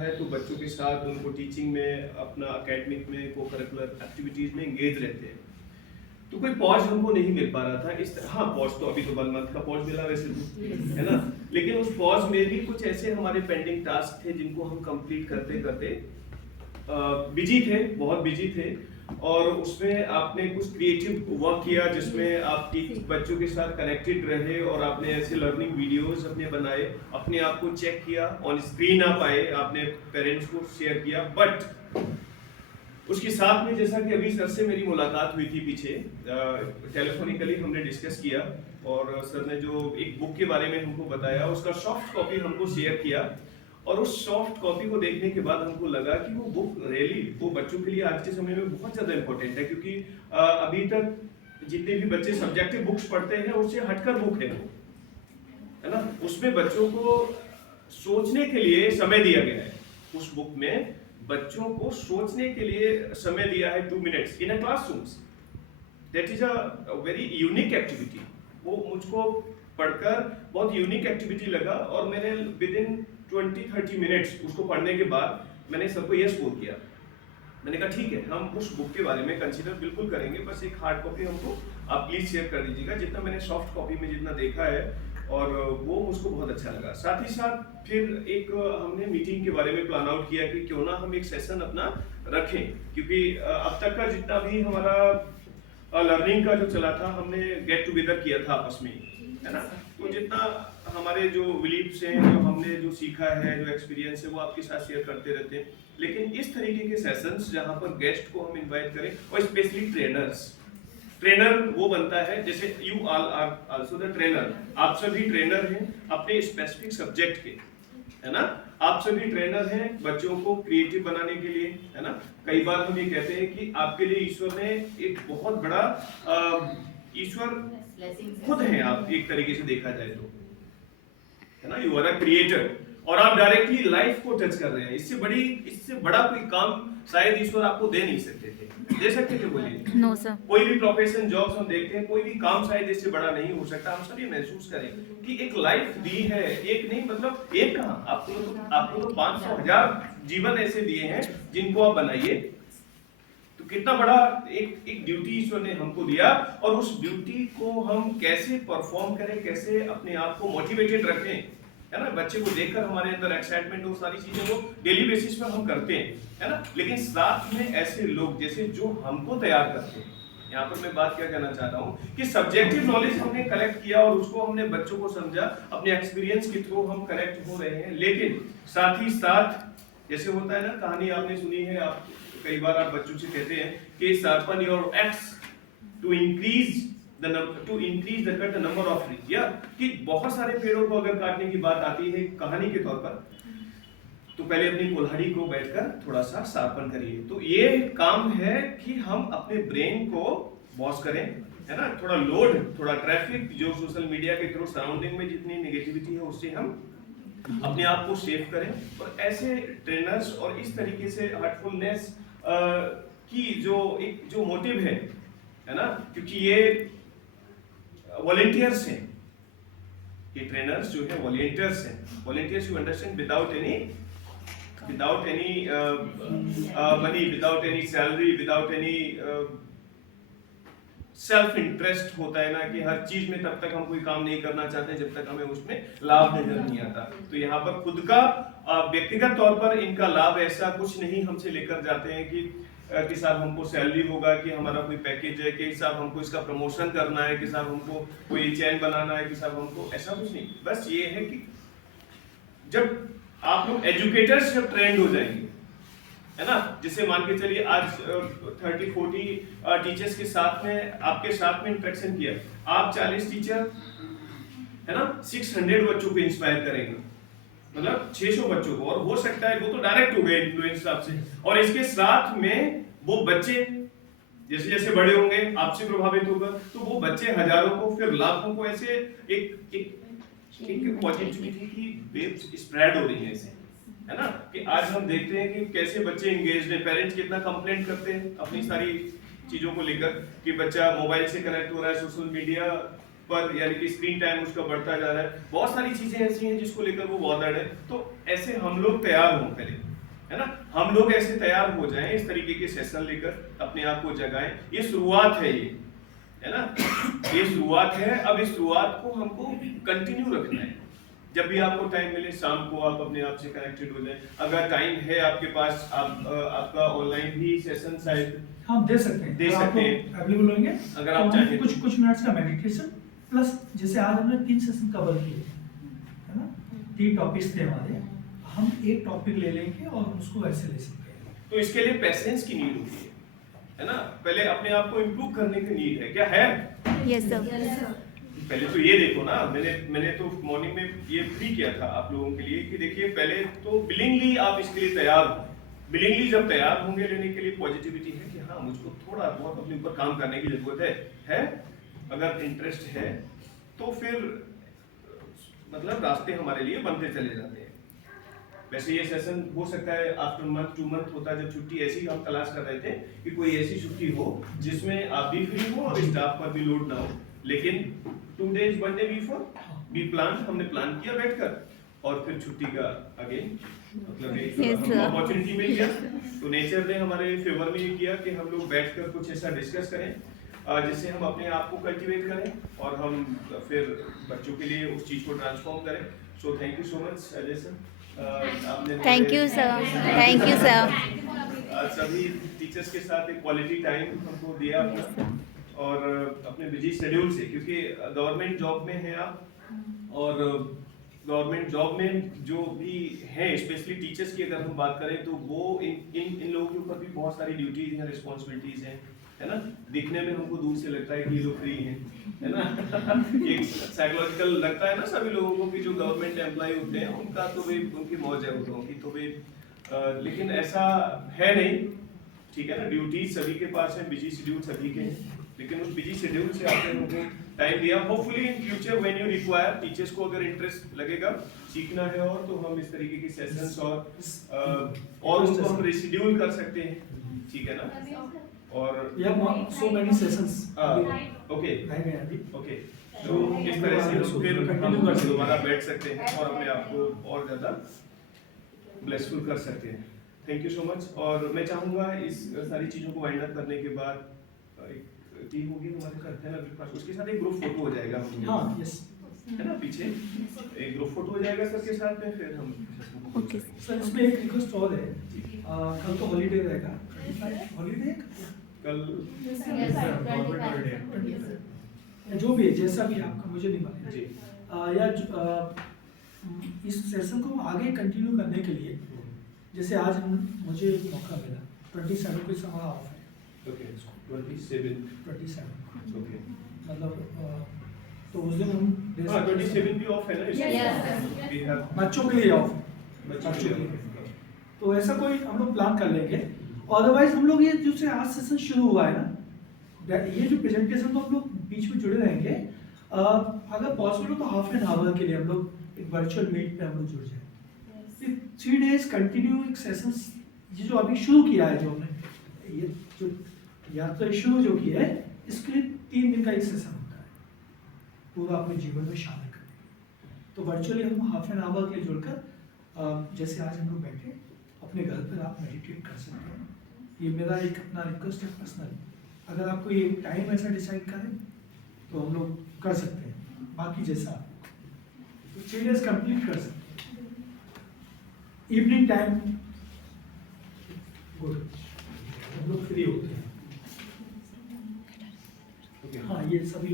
है तो बच्चों के साथ उनको टीचिंग में, अपना एकेडमिक में, को करिकुलर एक्टिविटीज में एंगेज रहते हैं। तो कोई पॉज हमको नहीं मिल पा रहा था इस तरह। हाँ, पॉज तो अभी तो 1 मंथ का पॉज मिला वैसे तो, है ना, लेकिन उस पॉज में भी कुछ ऐसे हमारे पेंडिंग टास्क थे जिनको हम कंप्लीट करते करते बिजी थे, बहुत बिजी थे। और उसमें आपने कुछ क्रिएटिव वर्क किया जिसमें आप बच्चों के साथ कनेक्टेड रहे और आपने ऐसे लर्निंग वीडियोस अपने बनाए, अपने आप को चेक किया, ऑन स्क्रीन आप आए, आपने पेरेंट्स को शेयर किया। बट उसके साथ में जैसा कि अभी सर से मेरी मुलाकात हुई थी पीछे, टेलीफोनिकली हमने डिस्कस किया और सर ने जो एक बुक के बारे में हमको बताया उसका सॉफ्ट कॉपी हमको शेयर किया। और उस सॉफ्ट कॉपी को देखने के बाद हमको लगा कि वो बुक रियली वो बच्चों के लिए आज के समय में बहुत ज़्यादा इम्पोर्टेंट है, क्योंकि अभी तक जितने भी बच्चे सब्जेक्टिव बुक्स पढ़ते हैं उससे हटकर बुक है वो, है ना। उसमें बच्चों को सोचने के लिए समय दिया गया है। उस बुक में बच्चों को सोचने के लिए समय दिया है 2 minutes in a classrooms. That is a very unique activity. वो मुझको पढ़कर बहुत यूनिक एक्टिविटी लगा और मैंने विद इन 20-30 मिनट्स उसको पढ़ने के बाद मैंने सबको यस बोल किया। मैंने कहा ठीक है, हम उस बुक के बारे में कंसीडर बिल्कुल करेंगे, बस एक हार्ड कॉपी हमको आप प्लीज शेयर कर दीजिएगा। जितना मैंने सॉफ्ट कॉपी में जितना देखा है और वो मुझको बहुत अच्छा लगा। साथ ही साथ फिर एक हमने मीटिंग के बारे में प्लान आउट किया कि क्यों ना हम एक सेशन अपना रखें, क्योंकि अब तक का जितना भी हमारा लर्निंग का जो चला था हमने गेट टुगेदर किया था आपस में, है ना। तो जितना हमारे जो बिलीव्स हैं, जो हमने जो सीखा है, जो एक्सपीरियंस है, वो आपके साथ शेयर करते रहते हैं। लेकिन इस तरीके के सेशंस जहाँ पर गेस्ट को हम इनवाइट करें, और स्पेशली ट्रेनर वो बनता है, जैसे you all are also the trainer. आप सभी ट्रेनर हैं अपने स्पेसिफिक सब्जेक्ट के, है ना। आप सभी ट्रेनर हैं बच्चों को क्रिएटिव बनाने के लिए, है ना। कई बार हम ये कहते हैं कि आपके लिए ईश्वर ने एक बहुत बड़ा ईश्वर खुद है, आप एक तरीके से देखा जाए तो, है ना। यू आर अ क्रिएटर और आप डायरेक्टली लाइफ को टच कर रहे हैं। इससे बड़ा कोई काम शायद ईश्वर आपको दे नहीं सकते थे। दे सकते थे? बोलिए। No sir. कोई भी प्रोफेशन, जॉब्स हम देखते हैं, कोई भी काम शायद इससे बड़ा नहीं हो सकता। हम सब ये महसूस करें कि एक लाइफ दी है, एक नहीं, मतलब एक कहां, आपको तो 500,000 जीवन ऐसे दिए हैं जिनको आप बनाइए। तो कितना बड़ा एक ड्यूटी ईश्वर ने हमको दिया, और उस ड्यूटी को हम कैसे परफॉर्म करें, कैसे अपने आप को मोटिवेटेड रखें, है ना। बच्चे को देखकर हमारे अंदर एक्साइटमेंट, वो सारी चीजें वो डेली बेसिस पर हम करते हैं, है ना। लेकिन साथ में ऐसे लोग जैसे जो हमको तैयार करते हैं। यहाँ पर मैं बात क्या कहना चाहता हूँ कि सब्जेक्टिव नॉलेज हमने कलेक्ट किया और उसको हमने बच्चों को समझा, अपने एक्सपीरियंस के थ्रू हम करेक्ट हो रहे हैं। लेकिन साथ ही साथ जैसे होता है ना, कहानी आपने सुनी है, आप कई बार आप बच्चों से कहते हैं कि sharpen your axe to increase the cut number of trees, या कि बहुत सारे पेड़ों को अगर काटने की बात आती है कहानी के तौर पर, तो पहले अपनी कुल्हाड़ी को बैठकर थोड़ा सा शार्पन करिए। तो ये काम है कि हम अपने ब्रेन को वॉश करें, है ना। थोड़ा लोड, थोड़ा ट्रैफिक जो सोशल मीडिया के थ्रू सराउंडिंग में जितनी नेगेटिविटी है उससे हम अपने आप को सेव करें। और ऐसे ट्रेनर्स और इस तरीके से हार्टफुलनेस की जो मोटिव है ना, क्योंकि ये वॉलंटियर्स हैं, ये ट्रेनर्स जो है वॉलंटियर्स हैं। Volunteers you understand, without any money, without any salary, without any self interest होता है ना, कि हर चीज में तब तक हम कोई काम नहीं करना चाहते जब तक हमें उसमें लाभ नजर नहीं आता। तो यहाँ पर खुद का व्यक्तिगत तौर पर इनका लाभ ऐसा कुछ नहीं हमसे लेकर जाते हैं कि साहब हमको सैलरी होगा, कि हमारा कोई पैकेज है, कि साहब हमको इसका प्रमोशन करना है, कि साहब हमको कोई चैन बनाना है, कि साहब हमको ऐसा कुछ नहीं। बस ये है कि जब आप लोग एजुकेटर्स जब ट्रेंड हो जाएंगे, है ना, जिसे मान के चलिए आज 30-40 टीचर्स के साथ में, आपके साथ में इंटरेक्शन किया, आप 40 टीचर, है ना, 600 बच्चों को इंस्पायर करेंगे, मतलब 600 बच्चों को। और हो सकता है वो तो डायरेक्ट हो गए इन्फ्लुएंस आपसे, और इसके साथ में वो बच्चे जैसे जैसे बड़े होंगे आपसे प्रभावित होगा, तो वो बच्चे हजारों को, फिर लाखों को, ऐसे एक पॉजिटिविटी की वेव्स स्प्रेड हो रही है ऐसे, है ना। कि आज हम देखते हैं कि कैसे बच्चे एंगेज्ड हैं, पेरेंट्स कितना कंप्लेंट करते हैं अपनी सारी चीजों को लेकर, कि बच्चा मोबाइल से कनेक्ट हो रहा है, सोशल मीडिया पर, यानी कि स्क्रीन टाइम उसका बढ़ता जा रहा है। बहुत सारी चीजें ऐसी हैं जिसको लेकर वो बॉदर्ड है। तो ऐसे हम लोग तैयार हों पहले, है ना। हम लोग ऐसे तैयार हो जाएं, इस तरीके के सेशन लेकर अपने आप को जगाएं। ये शुरुआत है, ये है ना, ये शुरुआत है। अब इस शुरुआत को हमको कंटिन्यू रखना है। जब भी आपको टाइम मिले शाम को आप अपने आप से कनेक्टेड हो जाएं। अगर टाइम है आपके पास, आप आपका ऑनलाइन भी सेशन शायद हम दे सकते हैं, दे सकते हैं अवेलेबल होंगे। अगर आप चाहें कुछ मिनट्स का मेडिटेशन प्लस, जैसे आज हमने 3 सेशन कवर किए, है ना, 3 टॉपिक्स थे हमारे, हम एक टॉपिक ले लेंगे और उसको ऐसे ले सकते हैं। तो इसके लिए पेशेंस की नीड होती है ना। पहले अपने आप को इम्प्रूव करने की नीड है, क्या है? Yes sir. पहले तो ये देखो ना, मैंने तो मॉर्निंग में ये फ्री किया था आप लोगों के लिए कि देखिए, पहले तो बिलिंगली आप इसके लिए तैयार हो। बिलिंगली जब तैयार होंगे लेने के लिए, पॉजिटिविटी है कि हाँ मुझको थोड़ा बहुत अपने ऊपर काम करने की जरूरत है। अगर इंटरेस्ट है तो फिर मतलब रास्ते हमारे लिए बनते चले जाते हैं। वैसे ये सेशन हो सकता है आफ्टर मंथ 2 मंथ होता है, जब छुट्टी ऐसी हम तलाश कर रहे थे कि कोई ऐसी छुट्टी हो जिसमें आप भी फ्री हो और स्टाफ पर भी लोड ना हो। लेकिन 2 days 1 day before we plan, हमने प्लान किया बैठकर, और फिर छुट्टी का अगेन मतलब एक अपॉर्चुनिटी मिल गया। तो नेचर ने हमारे फेवर में ये किया कि हम लोग बैठकर कुछ ऐसा डिस्कस करें जिससे हम अपने आप को कल्टीवेट करें और हम फिर बच्चों के लिए उस चीज़ को ट्रांसफॉर्म करें। So thank you so much Ajay sir. Thank you sir, thank you sir. सभी टीचर्स के साथ एक क्वालिटी टाइम हमको दिया आपने, और अपने बिजी शेड्यूल से, क्योंकि गवर्नमेंट जॉब में हैं आप, और गवर्नमेंट जॉब में जो भी हैं स्पेशली टीचर्स की अगर हम बात करें तो वो इन लोगों के ऊपर भी बहुत सारी ड्यूटीज हैं, रिस्पॉन्सिबिलिटीज हैं, है ना। दिखने में हमको दूर से लगता है कि ये लोग फ्री हैं, है ना। एक साइकोलॉजिकल लगता है ना सभी लोगों को कि जो गवर्नमेंट एम्प्लॉय होते हैं उनका तो वे, उनकी मौज है उनको की तो वे, लेकिन ऐसा है नहीं, ठीक है ना। ड्यूटीज सभी के पास है, बिजी शेड्यूल सभी के हैं, लेकिन उस बिजी शेड्यूल से आपने उनको टाइम दिया। Hopefully in future when you require, teachers को अगर इंटरेस्ट लगेगा, सीखना है और तो हम इस तरीके की सेशंस और उनको हम रिशेड्यूल कर सकते हैं, ठीक है ना। और सो मेनी सेशंस ओके अभी ओके, तो इस तरह से हम फिर कंटिन्यू कर दोबारा बैठ सकते हैं और अपने आप को और ज़्यादा ब्लेसफुल कर सकते हैं। Thank you so much. और मैं चाहूँगा इस सारी चीज़ों को वाइंड अप करने के बाद एक टीम होगी हमारे करते हैं ना, उसके साथ एक ग्रुप फोटो हो जाएगा, हाँ यस, है ना, पीछे एक ग्रुप फोटो हो जाएगा सबके साथ में, फिर हम ओके सर। इसमें एक रिक्वेस्ट और है, कल तो हॉलीडे रहेगा, हॉलीडे कल गवर्नमेंट हॉलीडे जो भी है, जैसा भी आपका, मुझे नहीं मालूम जी, इस सेशन को आगे कंटिन्यू करने के लिए, जैसे आज मुझे एक मौका मिला, 27 को हमारा ऑफ है। ओके 27 ओके, मतलब तो उस दिन हम 27 भी ऑफ है ना, Yes. we have बच्चों के लिए ऑफ, बच्चों के लिए। तो ऐसा कोई हम लोग प्लान कर लेंगे। अदरवाइज हम लोग ये जो से आज सेशन शुरू हुआ है ना, ये जो प्रेजेंटेशन तो हम लोग बीच में जुड़े रहेंगे, अगर पॉसिबल हो तो हाफ एन आवर के लिए हम लोग एक वर्चुअल मीट पे हम लोग जुड़ जाए। 3 days कंटिन्यू एक सेशंस, ये जो अभी शुरू किया है, जो हमने ये जो यात्रा शुरू जो की है, इसके लिए 3 दिन का एक सेशन होता है पूरा अपने जीवन में शामिल करने। तो वर्चुअली हम हाफ एन आवर के लिए जुड़कर, जैसे आज हम लोग बैठे, अपने घर पर आप मेडिटेट कर सकते हैं। ये मेरा एक अपना रिक्वेस्ट है पर्सनल, अगर आपको ये टाइम ऐसा डिसाइड करें तो हम लोग कर सकते हैं, बाकी जैसा तो 3 days कंप्लीट कर सकते हैं। इवनिंग टाइम गुड, हम लोग फ्री होते हैं। ओके, हाँ ये सभी